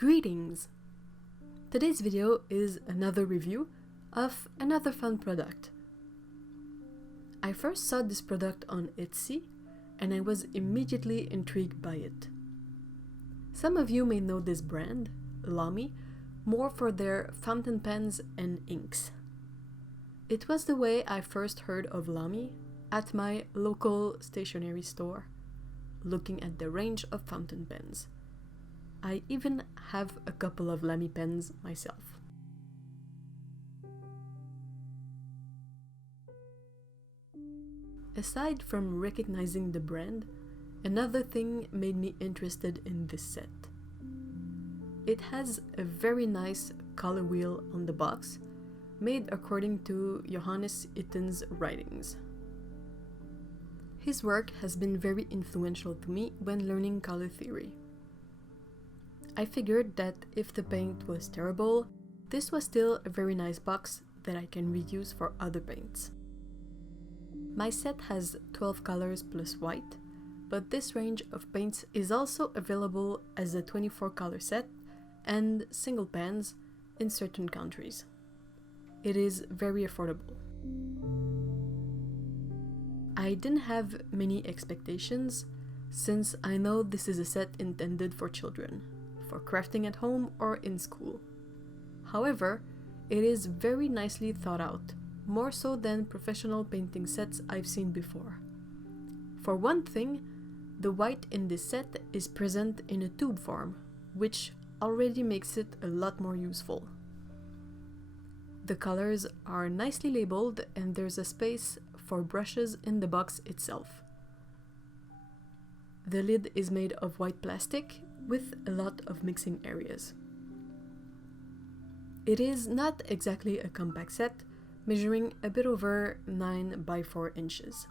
Greetings! Today's video is another review of another fun product. I first saw this product on Etsy and I was immediately intrigued by it. Some of you may know this brand, Lamy, more for their fountain pens and inks. It was the way I first heard of Lamy at my local stationery store, looking at the range of fountain pens. I even have a couple of Lamy pens myself. Aside from recognizing the brand, another thing made me interested in this set. It has a very nice color wheel on the box, made according to Johannes Itten's writings. His work has been very influential to me when learning color theory. I figured that if the paint was terrible, this was still a very nice box that I can reuse for other paints. My set has 12 colors plus white, but this range of paints is also available as a 24 color set and single pans in certain countries. It is very affordable. I didn't have many expectations since I know this is a set intended for children, for crafting at home or in school. However, it is very nicely thought out, more so than professional painting sets I've seen before. For one thing, the white in this set is present in a tube form, which already makes it a lot more useful. The colors are nicely labeled and there's a space for brushes in the box itself. The lid is made of white plastic with a lot of mixing areas. It is not exactly a compact set, measuring a bit over 9 by 4 inches.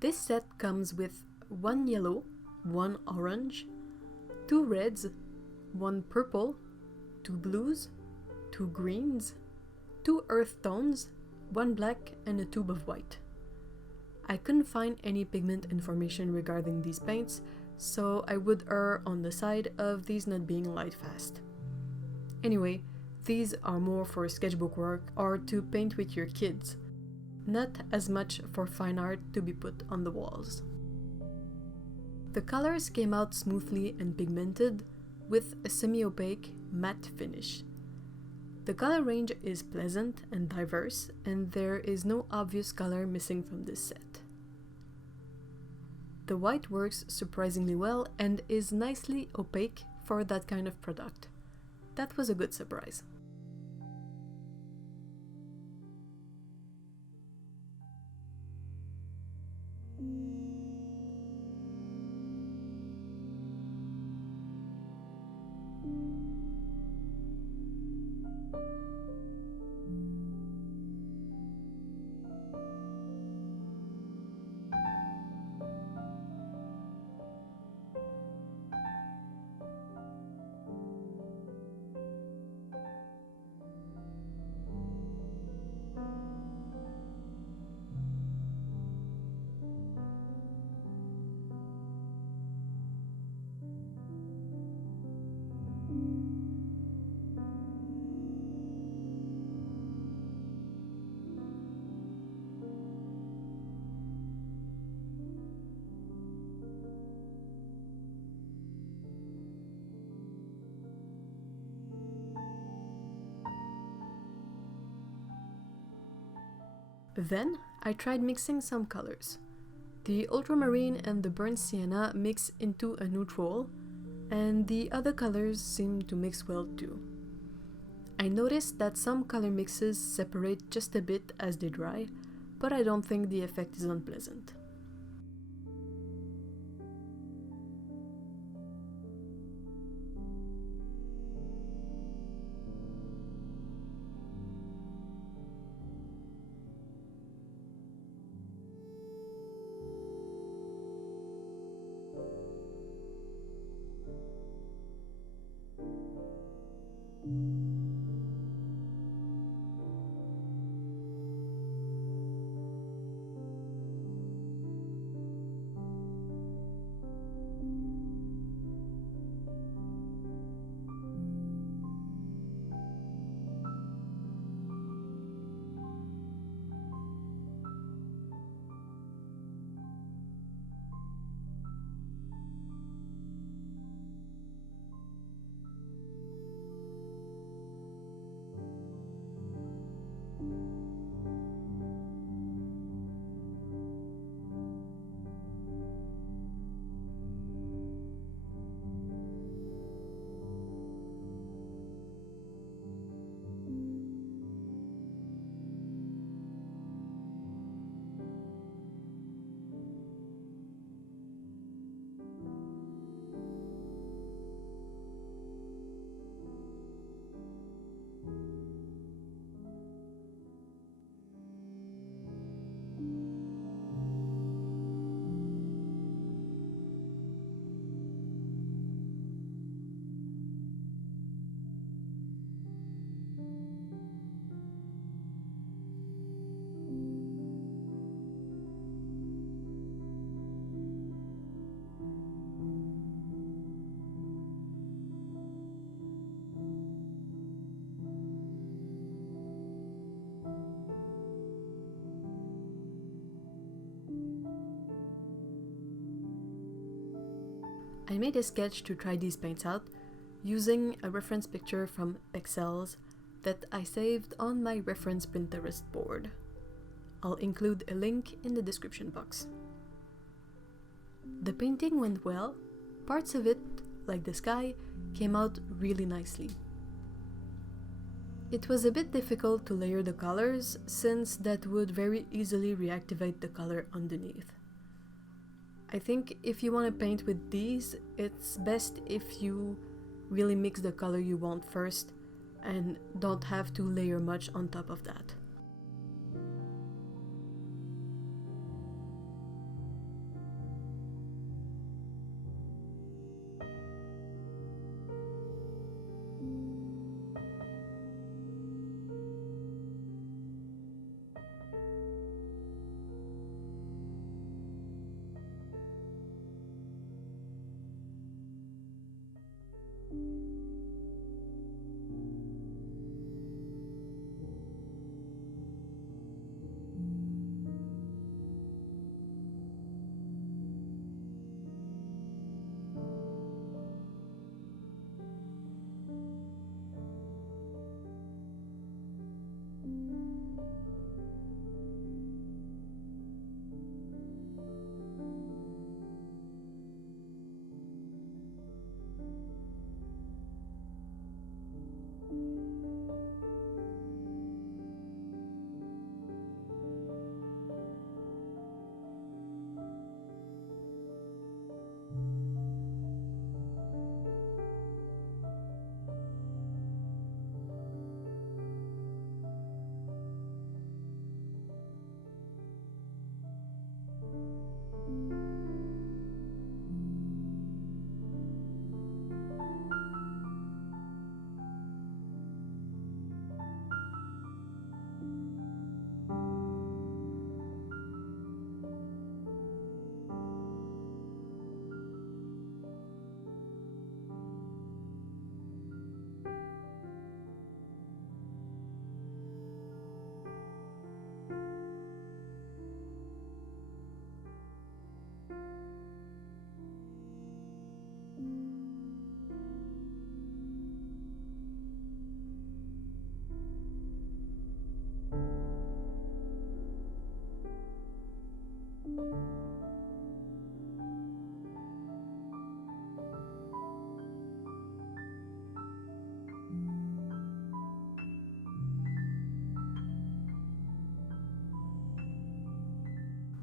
This set comes with 1 yellow, 1 orange, 2 reds, 1 purple, 2 blues, 2 greens, 2 earth tones, 1 black, and a tube of white. I couldn't find any pigment information regarding these paints, so I would err on the side of these not being light fast. Anyway, these are more for sketchbook work or to paint with your kids, not as much for fine art to be put on the walls. The colors came out smoothly and pigmented with a semi-opaque matte finish. The color range is pleasant and diverse, and there is no obvious color missing from this set. The white works surprisingly well and is nicely opaque for that kind of product. That was a good surprise. Then I tried mixing some colors. The ultramarine and the burnt sienna mix into a neutral, and the other colors seem to mix well too. I noticed that some color mixes separate just a bit as they dry, but I don't think the effect is unpleasant. I made a sketch to try these paints out using a reference picture from Pexels that I saved on my reference Pinterest board. I'll include a link in the description box. The painting went well. Parts of it, like the sky, came out really nicely. It was a bit difficult to layer the colors, since that would very easily reactivate the color underneath. I think if you want to paint with these, it's best if you really mix the color you want first and don't have to layer much on top of that.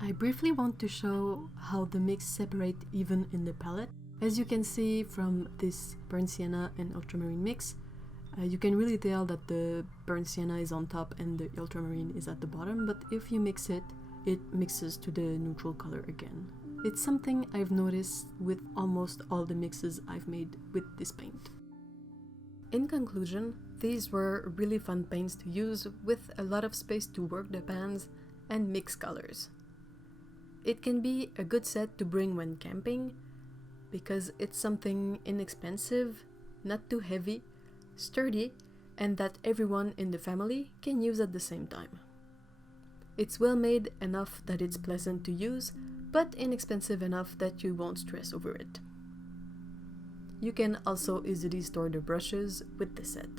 I briefly want to show how the mix separate even in the palette. As you can see from this burnt sienna and ultramarine mix, you can really tell that the burnt sienna is on top and the ultramarine is at the bottom, but if you mix it, it mixes to the neutral color again. It's something I've noticed with almost all the mixes I've made with this paint. In conclusion, these were really fun paints to use with a lot of space to work the pans and mix colors. It can be a good set to bring when camping, because it's something inexpensive, not too heavy, sturdy, and that everyone in the family can use at the same time. It's well made enough that it's pleasant to use, but inexpensive enough that you won't stress over it. You can also easily store the brushes with the set.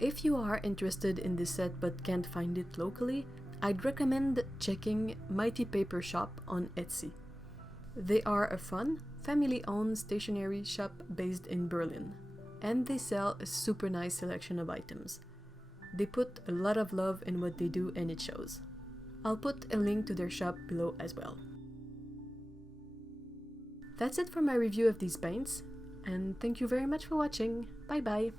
If you are interested in this set but can't find it locally, I'd recommend checking Mighty Paper Shop on Etsy. They are a fun, family-owned stationery shop based in Berlin, and they sell a super nice selection of items. They put a lot of love in what they do and it shows. I'll put a link to their shop below as well. That's it for my review of these paints, and thank you very much for watching. Bye bye!